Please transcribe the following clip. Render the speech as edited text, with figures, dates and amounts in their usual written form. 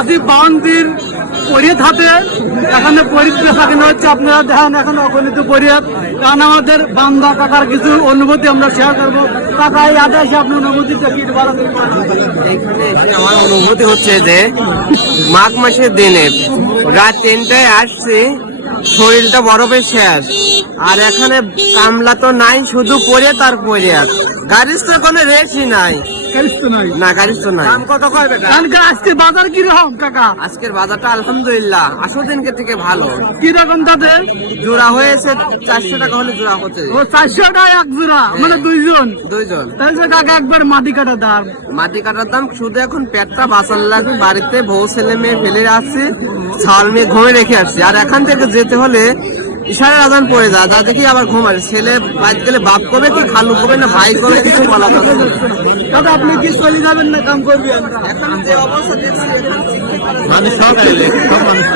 আছি বাউন্দির পরিয়ত হাতে। এখানে পরিবেশ এখানে হচ্ছে আপনারা দেখেন এখন অগণিত পরিয়ত। কারণ আমাদের বান্দা কাকার কিছু অনুভূতি আমরা শেয়ার করবো। কাকা এই হাতে এসে আপনার অনুভূতিটা কি বলা যায়? এখানে এসে আমার অনুভূতি হচ্ছে যে মাঘ মাসের দিনে রাত 3টায় আসছি, শরীরটা বরফের শেষ। আর এখানে কামলা তো নাই, শুধু পরিয়াত আর পরিয়াত। গাড়ির তো কোনো রেসই নাই। না, গাড়ির তো নাই। আজকে বাজার কিরকম কাকা? আজকের বাজারটা আলহামদুলিল্লাহ আসল দিনকে থেকে ভালো। কিরকম তাদের জোড়া হয়েছে 400 টাকা হলে জোড়া হচ্ছে। ও 400 টাকা এক জোড়া, মানে দুইজন। তাহলে কাকা একবার মাটি কাটা দাম। মাটি কাটার দাম শুধু এখন পেটটা বাঁচার লাগবে। বাড়িতে বউ ছেলে মেয়ে ফেলে আসছে, ছাল মেয়ে ঘুমে রেখে আসছে। আর এখান থেকে যেতে হলে ইশারের আদান পড়ে যায়, যা দেখি আবার ঘুমায়। ছেলে বাইরে গেলে বাপ করবে কি খালু করবে না ভাই করবে কিছু বলা যাবে না। দাদা আপনি কি চলে যাবেন না কাম করবেন? এখন যে অবস্থা দেখছি মানুষ সব মানুষ